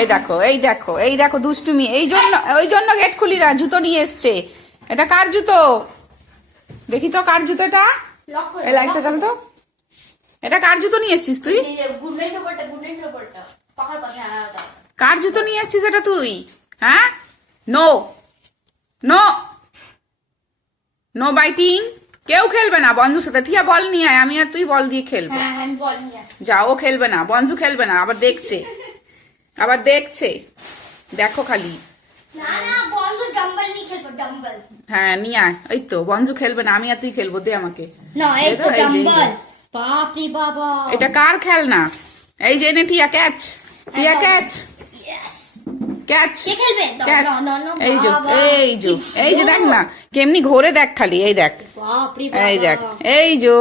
এই দেখো এই দেখো এই দেখো দুষ্টুমি, ওই জন্য গেট খুলি না, জুতো নিয়ে এসছে। এটা কার জুতো? দেখি তো কার জুতো এটা। এই লাইটটা চাল তো। এটা কার জুতো নিয়ে এসছিস তুই? কার জুতো নিয়ে এসছিস এটা তুই? হ্যাঁ, নো নো নো বাইটিং। কেউ খেলবে না বন্ধুর সাথে, ঠিক আছে? বল নিয়ে আয়, আমি আর তুই বল দিয়ে খেলবো। যাও, ও খেলবে না, বন্ধু খেলবে না, আবার দেখছে দেখো খালি। হ্যাঁ নিয়ে আয়, এই তো বন্ধু খেলবে না, আমি আর তুই খেলবো, দে আমাকে। এটা কার খেলনা? এই যে এনে টিয়া ক্যাচ, টিয়া ক্যাচ ক্যাচ ক্যাচ। এই যে দেখ না কেমনি ঘোরে, দেখ খালি, এই দেখ এই দেখ, এই যে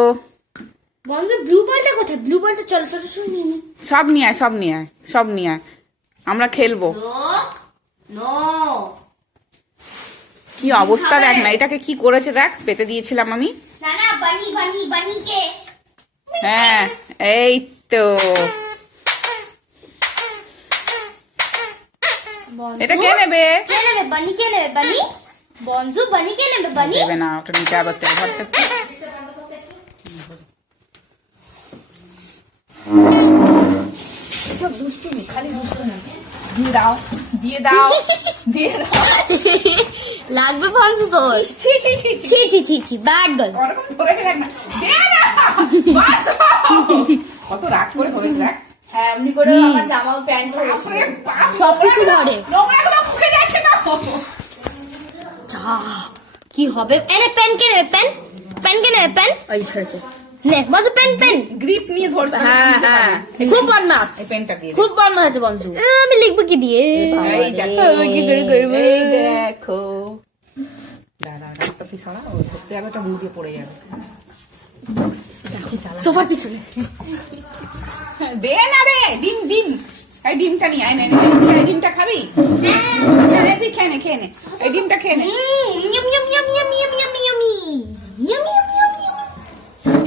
ব্লু বলটা কোথায়? ব্লু বলটা চলো চলো নিয়ে নি। সব নিয়ে আয়, সব নিয়ে আয়, আমরা খেলবো। কি অবস্থা দেখ না, এটাকে কি করেছে দেখ, পেতে দিয়েছিলাম আমি। হ্যাঁ এই তো, এটা কে নেবে? দেবে না, ওটা নিচে আবার তেল ভরতে। এসব দুষ্টুমি, খালি দুষ্টুমি। দিয়ে দাও দিয়ে দাও দিয়ে দাও। লাগবে বন্ধু তোর। ছি ছি ছি ছি ছি ছি ছি, ব্যাড গার্ল। ওরকম ধরেছে দেখ না, দে না বাঁচো। কত রাগ করে ধরেছে দেখ। হ্যাঁ এমনি করে আমার জামা প্যান্ট ধরেছে, সবকিছু ধরে। নোংরাগুলো মুখে যাচ্ছে না। কি হবে? এনে পেন কে নেবে? পেন কে নেবে? পেন ওই সরছে নে বন্ধু, পেন গ্রিপ নিয়ে ধরছে। হ্যাঁ হ্যাঁ, খুব বদমাস। এই পেনটা দিয়ে খুব বদমাস আছে বন্ধু। আমি লিখবো কি দিয়ে? এই দেখো কি করে করব? এই দেখো, দাদা রাস্তাতে সরা, ও ধরতে যাবে, ওটা মুখ দিয়ে পড়ে যাবে। সোফার পিছনে দে না রে, ডিম এই ডিমটা নিয়ে আয়। এই ডিমটা খাবি? তুই খেয়ে নে এই ডিমটা খেয়ে নে।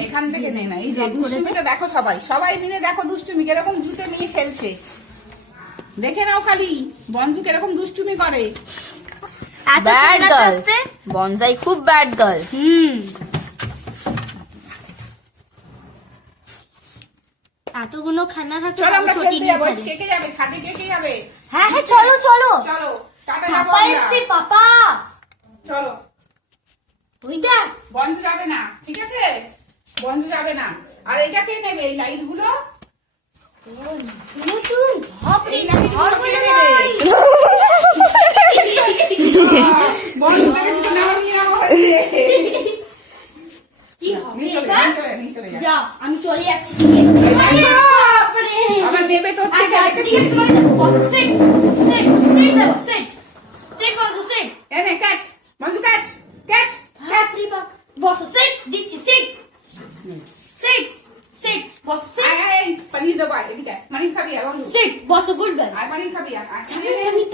এখান থেকে নে না। এই যে দুষ্টুমিটা দেখো, সবাই মিলে দেখো দুষ্টুমি কিরকম জুতে নিয়ে খেলছে। দেখে নাও খালি বঞ্জু কিরকম দুষ্টুমি করে। ব্যাড গার্ল, বনজাই খুব ব্যাড গার্ল। এতগুলো খানা থাকে। চলো আমরা খেলতে যাবো। কে যাবে ছাদে? কে যাবে? হ্যাঁ হ্যাঁ চলো চলো চলো, টাটা যাবো পাপা আমরা। এসছে পাপা। চলো, ওই দেখ বঞ্জু যাবে না, ঠিক আছে? বঞ্জু যাবে না। আর এটা কে নেবে? এই লাইট গুলো নতুন বাপরে, ঘর বলে নেবে। বঞ্জু থেকে কিছু নেওয়ার নিয়ে নেওয়া হয়েছে। কি হবে নিয়ে চলে যা। যাও, আমি চলে যাচ্ছি। বাপরে, আবার নেবে তোর থেকে। সেট সেট সেট দাও, সেট সেট বন্ধু, সেট এনে ক্যাচ, বঞ্জু ক্যাচ। বসো, সেট দিচ্ছি, সেট সেট সেট বসো, সেট আয় পনির দেবো, এদিকে পনির খাবি? আর বঞ্জু সেট বসো, গুড গার্ল। আয় পনির খাবি? আর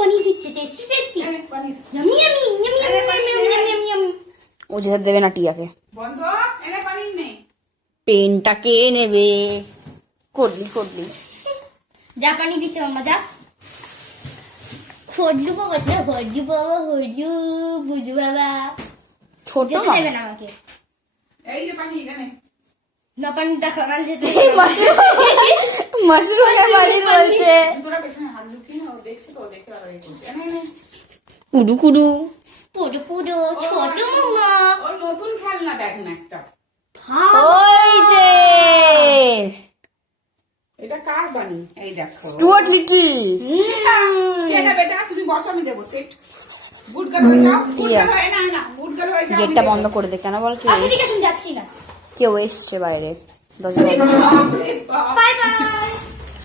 পনির দিচ্ছে, টেস্টি টেস্টি, পনির yummy yummy yummy yummy yummy. ও যেটা দেবে না টিয়াকে। বঞ্জু এনে পনির নে। পেনটা কে নেবে? করলি যা, পানি দিচ্ছে মাম্মা, যা। খোঁজলু বাবা, বুঝু বাবা, ছোট দেবে না আমাকে। এই যে পানির এনে। না পানি দেখো না, যেতে মাশরুম পানি বলছে। তোরা পেছনে হাত লুকিয়ে না, ও দেখছে তো, দেখে আর এই করছে। এনে কুডু পুরো ছোট মাম্মা। ওর নতুন খেলনা দেখ না একটা। ওই যে এটা কার বানি? এই দেখো স্টুয়ার্ট লিটল। কে না বেটা, তুমি বসো, আমি দেবো সেট। গুড গার্ল হয়ে যাও, গুড গার্ল হয়ে না, গুড গার্ল হয়ে যাও। গেটটা বন্ধ করে দে, কেন বল? আচ্ছা ঠিক আছে, আমি যাচ্ছি না। কেউ এসছে বাইরে, দরজা বন্ধ। বাপরে বাপ। Bye bye.